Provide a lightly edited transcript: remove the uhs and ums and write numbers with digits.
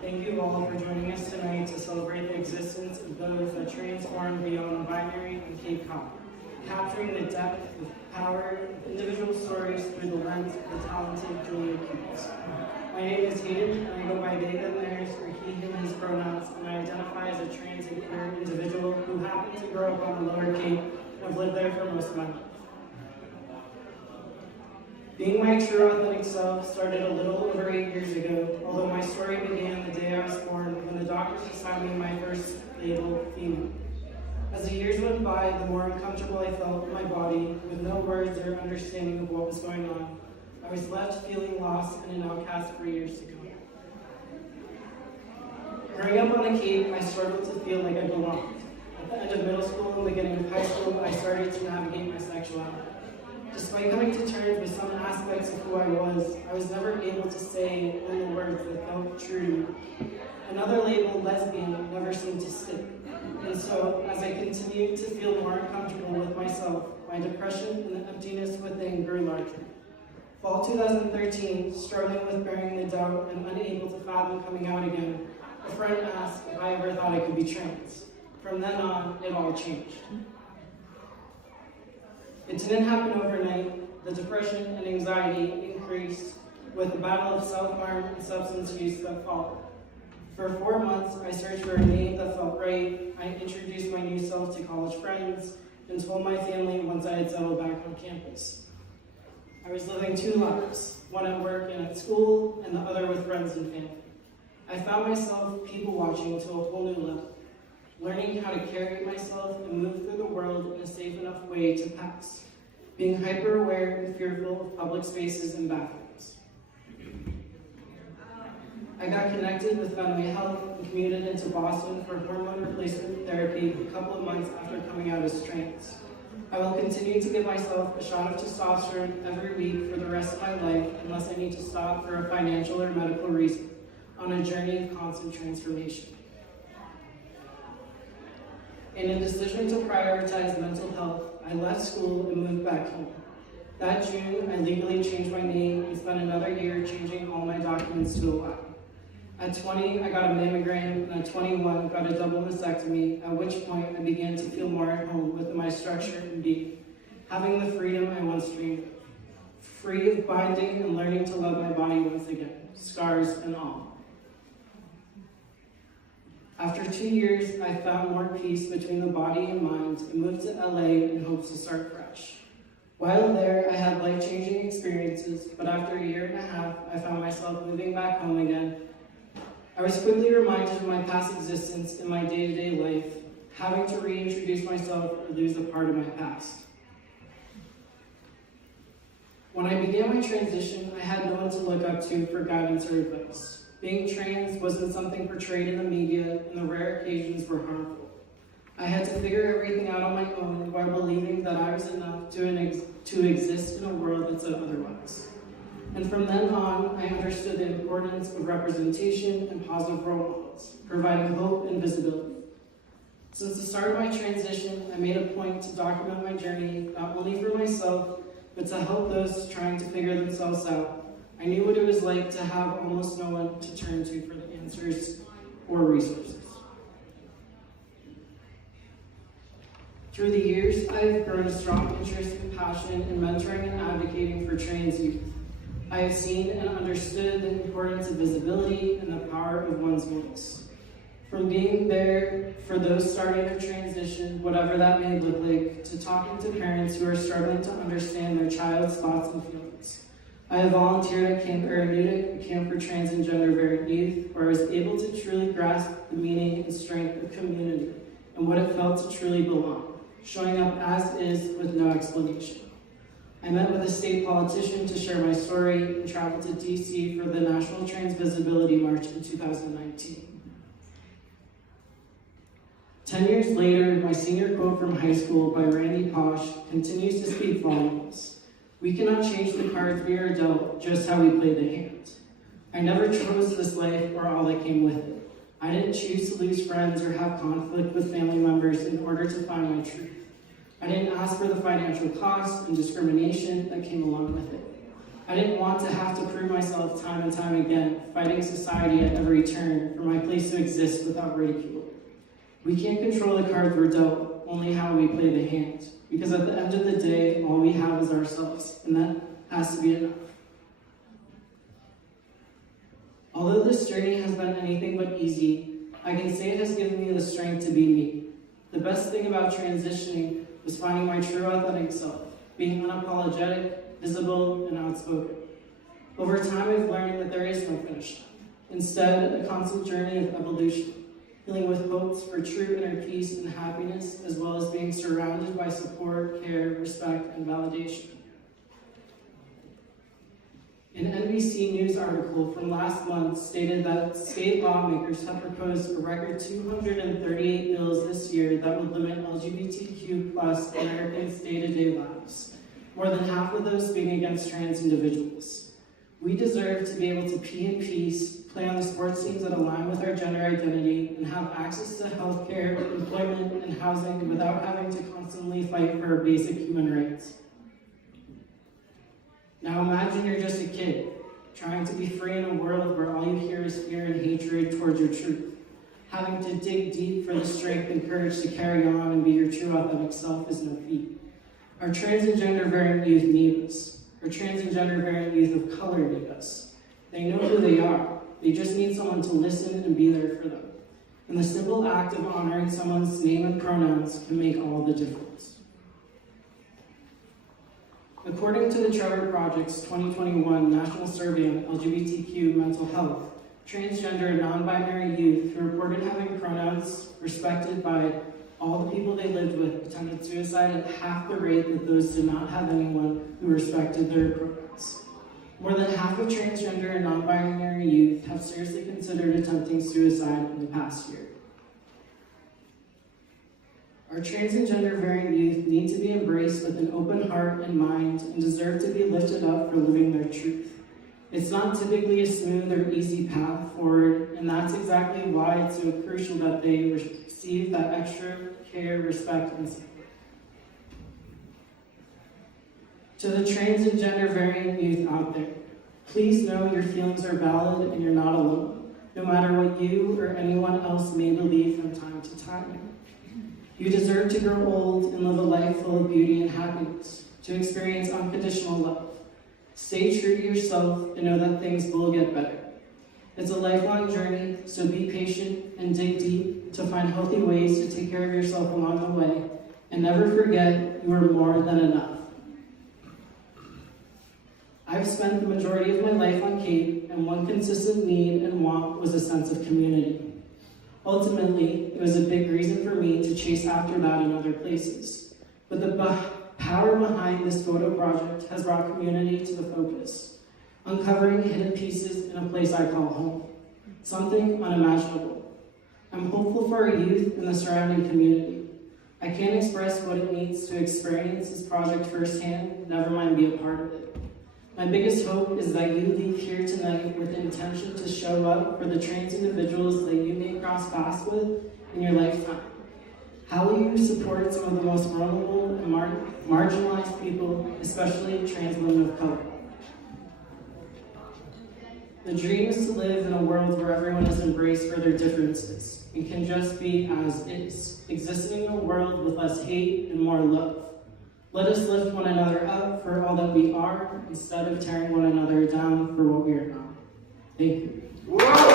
Thank you all for joining us tonight to celebrate the existence of those that transform beyond the binary in Cape Cod, capturing the depth of power of individual stories through the lens of the talented Julia Cumes. My name is Hayden, and I go by they, them, theirs, or he, him, his pronouns, and I identify as a trans and queer individual who happened to grow up on the Lower Cape and have lived there for most of my life. Being my true authentic self started a little over 8 years ago, although my story began the day I was born when the doctors assigned me my first label, female. As the years went by, the more uncomfortable I felt in my body, with no words or understanding of what was going on. I was left feeling lost and an outcast for years to come. Growing up on the Cape, I struggled to feel like I belonged. At the end of middle school and beginning of high school, I started to navigate my sexuality. Despite coming to terms with some aspects of who I was never able to say in the words that felt true to me. Another label, lesbian, never seemed to stick. And so, as I continued to feel more uncomfortable with myself, my depression and the emptiness within grew larger. Fall 2013, struggling with bearing the doubt and unable to fathom coming out again, a friend asked if I ever thought I could be trans. From then on, it all changed. It didn't happen overnight. The depression and anxiety increased with the battle of self-harm and substance use that followed. For 4 months, I searched for a name that felt right. I introduced my new self to college friends and told my family once I had settled back on campus. I was living 2 lives, one at work and at school, and the other with friends and family. I found myself people watching to a whole new level, learning how to carry myself and move through the world in a safe enough way to pass, being hyper-aware and fearful of public spaces and bathrooms. I got connected with Family Health and commuted into Boston for hormone replacement therapy a couple of months after coming out as trans. I will continue to give myself a shot of testosterone every week for the rest of my life unless I need to stop for a financial or medical reason, on a journey of constant transformation. In a decision to prioritize mental health, I left school and moved back home. That June, I legally changed my name and spent another year changing all my documents to allow. At 20, I got a mammogram, and at 21, got a double mastectomy, at which point I began to feel more at home with my structure and being, having the freedom I once dreamed of, free of binding and learning to love my body once again, scars and all. After 2 years, I found more peace between the body and mind and moved to LA in hopes to start fresh. While there, I had life-changing experiences, but after a year and a half, I found myself moving back home again. I was quickly reminded of my past existence in my day-to-day life, having to reintroduce myself or lose a part of my past. When I began my transition, I had no one to look up to for guidance or advice. Being trans wasn't something portrayed in the media, and the rare occasions were harmful. I had to figure everything out on my own while believing that I was enough to exist in a world that said otherwise. And from then on, I understood the importance of representation and positive role models, providing hope and visibility. Since the start of my transition, I made a point to document my journey, not only for myself, but to help those trying to figure themselves out. I knew what it was like to have almost no one to turn to for the answers or resources. Through the years, I have grown a strong interest and passion in mentoring and advocating for trans youth. I have seen and understood the importance of visibility and the power of one's voice. From being there for those starting their transition, whatever that may look like, to talking to parents who are struggling to understand their child's thoughts and feelings. I have volunteered at Camp Aranu'tiq, a camp for trans and gender-variant youth, where I was able to truly grasp the meaning and strength of community and what it felt to truly belong, showing up as is with no explanation. I met with a state politician to share my story and traveled to DC for the National Trans Visibility March in 2019. 10 years later, my senior quote from high school by Randy Posh continues to speak volumes. We cannot change the cards we are dealt, just how we play the hand. I never chose this life or all that came with it. I didn't choose to lose friends or have conflict with family members in order to find my truth. I didn't ask for the financial costs and discrimination that came along with it. I didn't want to have to prove myself time and time again, fighting society at every turn for my place to exist without ridicule. We can't control the cards we're dealt, only how we play the hand. Because at the end of the day, all we have is ourselves, and that has to be enough. Although this journey has been anything but easy, I can say it has given me the strength to be me. The best thing about transitioning was finding my true authentic self, being unapologetic, visible, and outspoken. Over time, I've learned that there is no finish line. Instead, a constant journey of evolution, healing with hopes for true inner peace and happiness, as well as being surrounded by support, care, respect, and validation. An NBC News article from last month stated that state lawmakers have proposed a record 238 bills this year that would limit LGBTQ+ Americans' day-to-day lives, more than half of those being against trans individuals. We deserve to be able to pee in peace, play on the sports teams that align with our gender identity, and have access to healthcare, employment, and housing without having to constantly fight for our basic human rights. Now imagine you're just a kid, trying to be free in a world where all you hear is fear and hatred towards your truth. Having to dig deep for the strength and courage to carry on and be your true authentic self is no feat. Our trans and gender variant youth need us. Our trans and gender variant youth of color need us. They know who they are. They just need someone to listen and be there for them. And the simple act of honoring someone's name and pronouns can make all the difference. According to the Trevor Project's 2021 National Survey on LGBTQ mental health, transgender and non-binary youth who reported having pronouns respected by all the people they lived with attempted suicide at half the rate that those did not have anyone who respected their pronouns. More than half of transgender and non-binary youth have seriously considered attempting suicide in the past year. Our trans and gender variant youth need to be embraced with an open heart and mind and deserve to be lifted up for living their truth. It's not typically a smooth or easy path forward, and that's exactly why it's so crucial that they receive that extra care, respect, and support. To the trans and gender variant youth out there, please know your feelings are valid and you're not alone, no matter what you or anyone else may believe from time to time. You deserve to grow old and live a life full of beauty and happiness, to experience unconditional love. Stay true to yourself and know that things will get better. It's a lifelong journey, so be patient and dig deep to find healthy ways to take care of yourself along the way, and never forget you are more than enough. I've spent the majority of my life on Cape, and one consistent need and want was a sense of community. Ultimately, it was a big reason for me to chase after that in other places. But the power behind this photo project has brought community to the focus, uncovering hidden pieces in a place I call home, something unimaginable. I'm hopeful for our youth and the surrounding community. I can't express what it means to experience this project firsthand, never mind be a part of it. My biggest hope is that you leave here tonight with the intention to show up for the trans individuals that you may cross paths with in your lifetime. How will you support some of the most vulnerable and marginalized people, especially trans women of color? The dream is to live in a world where everyone is embraced for their differences and can just be as is, existing in a world with less hate and more love. Let us lift one another up for all that we are, instead of tearing one another down for what we are not. Thank you. Whoa!